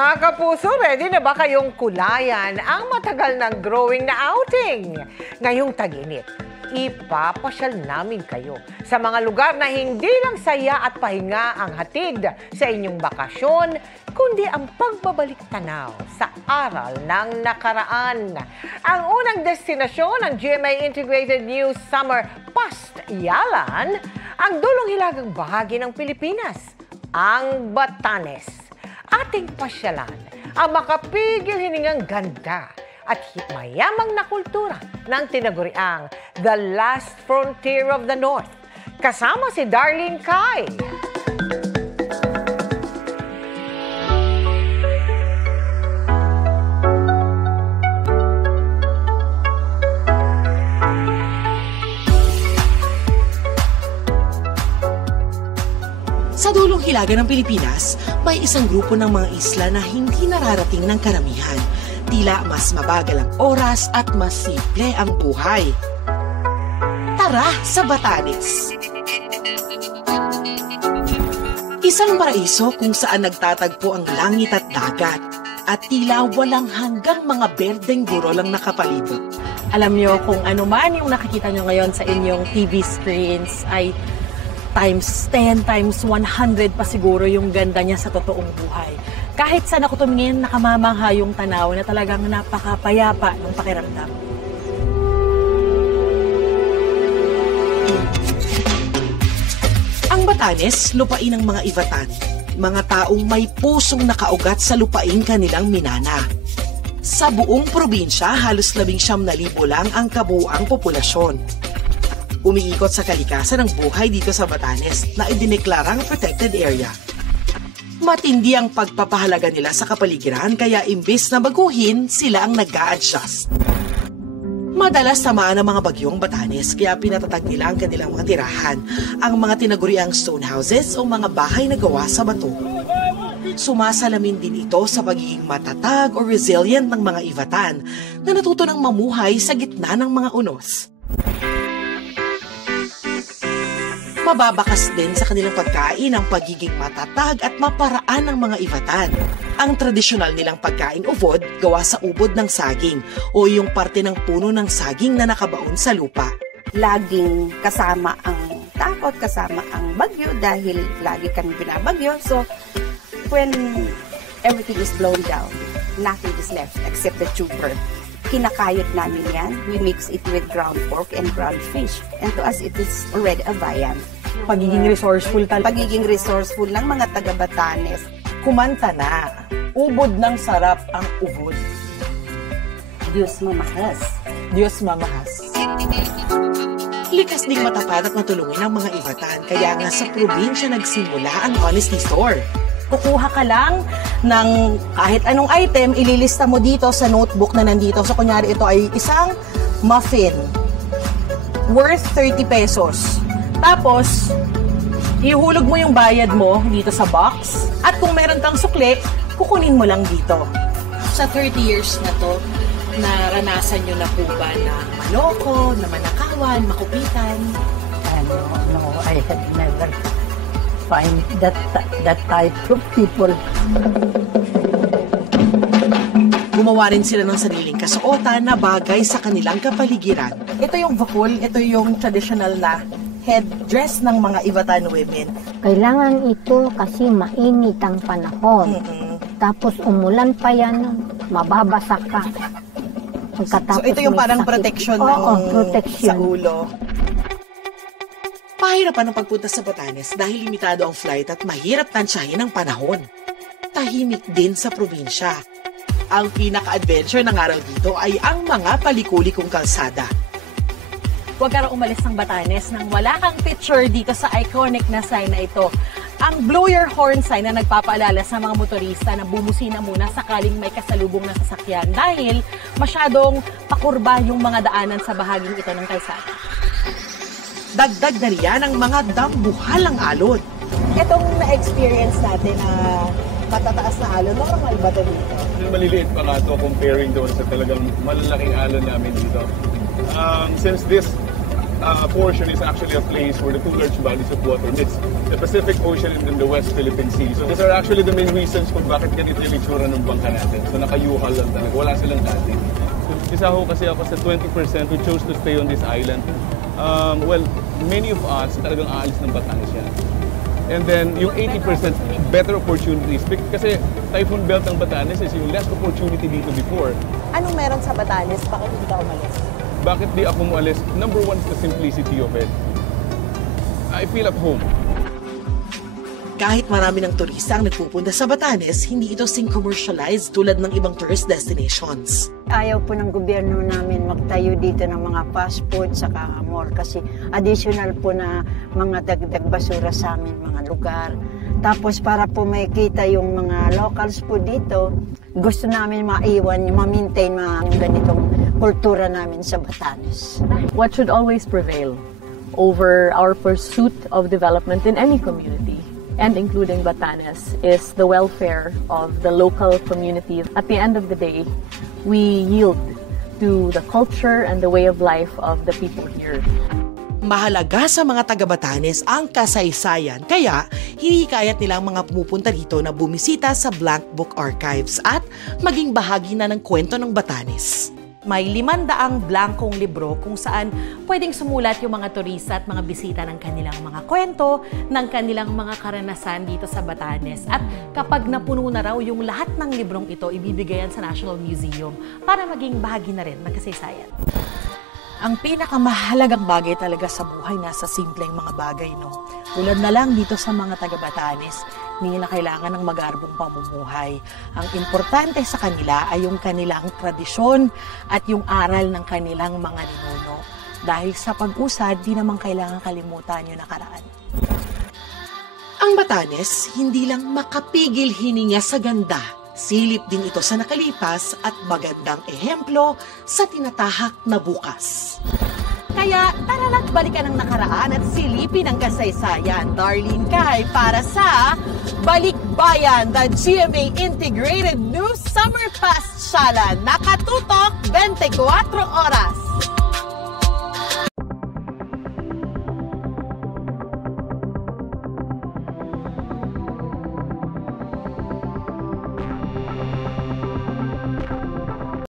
Mga kapuso, ready na ba kayong kulayan ang matagal ng growing na outing? Ngayong tag-init, ipapasyal namin kayo sa mga lugar na hindi lang saya at pahinga ang hatid sa inyong bakasyon, kundi ang pagbabalik tanaw sa aral ng nakaraan. Ang unang destinasyon ng GMA Integrated New Summer Pastyalan, ang dulong hilagang bahagi ng Pilipinas, ang Batanes. Ating pasyalan ang makapigil hiningang ganda at mayamang na kultura ng tinaguriang The Last Frontier of the North. Kasama si Darlene Kai. Sa dulong hilaga ng Pilipinas, may isang grupo ng mga isla na hindi nararating ng karamihan. Tila mas mabagal ang oras at mas simple ang buhay. Tara sa Batanes! Isang paraiso kung saan nagtatagpo ang langit at dagat at tila walang hanggang mga berdeng guro lang nakapalibot. Alam nyo kung ano man yung nakikita nyo ngayon sa inyong TV screens ay times 10, times 100 pa siguro yung ganda niya sa totoong buhay. Kahit saan ako tumingin, nakamamangha yung tanaw na talagang napakapayapa ng pakiramdam. Ang Batanes, lupain ng mga Ivatan. Mga taong may pusong nakaugat sa lupain kanilang minana. Sa buong probinsya, halos 19,000 lang ang kabuuang populasyon. Umiikot sa kalikasan ng buhay dito sa Batanes na idineklarang protected area. Matindi ang pagpapahalaga nila sa kapaligiran kaya imbes na baguhin, sila ang nag-a-adjust. Madalas tamaan ng mga bagyong Batanes kaya pinatatag nila ang kanilang mga tirahan, ang mga tinaguriang stone houses o mga bahay na gawa sa bato. Sumasalamin din ito sa pagiging matatag o resilient ng mga Ivatan na natuto ng mamuhay sa gitna ng mga unos. Mababakas din sa kanilang pagkain ang pagiging matatag at maparaan ng mga Ivatan. Ang tradisyonal nilang pagkaing uvod gawa sa ubod ng saging o yung parte ng puno ng saging na nakabaon sa lupa. Laging kasama ang takot, kasama ang bagyo dahil lagi kami binabagyo. So, when everything is blown down, nothing is left except the tuber. Kinakayot namin yan. We mix it with ground pork and ground fish. And to us, it is already a viand. Pagiging resourceful talaga. Pagiging resourceful ng mga taga-Batanes. Kumanta na. Ubod ng sarap ang ubod. Diyos mamahas. Diyos mamahas. Likas ding matapat at matulungin ng mga Ivatan kaya nga sa probinsya nagsimula ang Honesty Store. Kukuha ka lang ng kahit anong item, ililista mo dito sa notebook na nandito. So, kunyari, ito ay isang muffin worth 30 pesos. Tapos, ihulog mo yung bayad mo dito sa box. At kung meron kang sukli, kukunin mo lang dito. Sa 30 years na to, naranasan nyo na po ba na manoko, na manakawan, makupitan? No, I had never find that type of people. Gumawa rin sila ng sariling kasuotan na bagay sa kanilang kapaligiran. Ito yung vakul, ito yung traditional na headdress ng mga Ivatan women. Kailangan ito kasi mainit ang panahon. Tapos umulan pa yan, mababasa ka. So ito yung parang protection protection sa ulo. Pahirapan ang pagpunta sa Batanes dahil limitado ang flight at mahirap tansyahin ang panahon. Tahimik din sa probinsya. Ang pinaka-adventure ng araw dito ay ang mga palikulikong kalsada. Huwag ka raw umalis ng Batanes nang wala kang picture dito sa iconic na sign na ito. Ang blow your horn sign na nagpapaalala sa mga motorista na bumusina muna sakaling may kasalubong na sasakyan dahil masyadong pakurba yung mga daanan sa bahaging ito ng kalsada. Dagdag na riyan ang mga dambuhalang alon. Itong na-experience natin na matataas na alon, normal ba ito dito? Maliliit pa nga ito comparing doon sa talagang malalaking alon namin dito. Since this portion is actually a place where the two large bodies of water meets, the Pacific Ocean and then the West Philippine Sea. So these are actually the main reasons kung bakit ganito yung itsura ng bangka natin. So nakayuhal lang talaga, wala silang dating. Isa ho kasi ako sa 20% who chose to stay on this island. Well, many of us talagang aalis ng Batanes yan. And then yung 80% better opportunities kasi typhoon belt ng Batanes is yung less opportunity dito before. Anong meron sa Batanes? Bakit hindi ka umalis? Bakit di ako umalis? Number one is the simplicity of it. I feel at home. Kahit marami ng turista ang nagpupunta sa Batanes, hindi ito commercialized tulad ng ibang tourist destinations. Ayaw po ng gobyerno namin magtayo dito ng mga fast food sa mall kasi additional po na mga dagdag basura sa amin, mga lugar. Tapos para po makita yung mga locals po dito, gusto namin maiwan, ma-maintain yung ganitong kultura namin sa Batanes. What should always prevail over our pursuit of development in any community, and including Batanes, is the welfare of the local community. At the end of the day, we yield to the culture and the way of life of the people here. Mahalaga sa mga taga-Batanes ang kasaysayan, kaya hinikayat nilang mga pumupunta rito na bumisita sa Blank Book Archives at maging bahagi na ng kwento ng Batanes. May 500 blankong libro kung saan pwedeng sumulat yung mga turista at mga bisita ng kanilang mga kwento, ng kanilang mga karanasan dito sa Batanes. At kapag napuno na raw yung lahat ng librong ito, ibibigayan sa National Museum para maging bahagi na rin ng kasaysayan. Ang pinakamahalagang bagay talaga sa buhay nasa simpleng mga bagay, no? Tulad na lang dito sa mga taga-Batanes, hindi nila kailangan ng magarbong pamumuhay. Ang importante sa kanila ay yung kanilang tradisyon at yung aral ng kanilang mga ninuno. Dahil sa pag-usad, di naman kailangan kalimutan yung nakaraan. Ang Batanes, hindi lang makapigil hininga sa ganda. Silip din ito sa nakalipas at magandang ehemplo sa tinatahak na bukas. Kaya tara na't balikan ang nakaraan at silipin ang kasaysayan. Darlene Kai para sa Balikbayan, the GMA Integrated News Summer Pasyalan. Nakatutok 24 oras.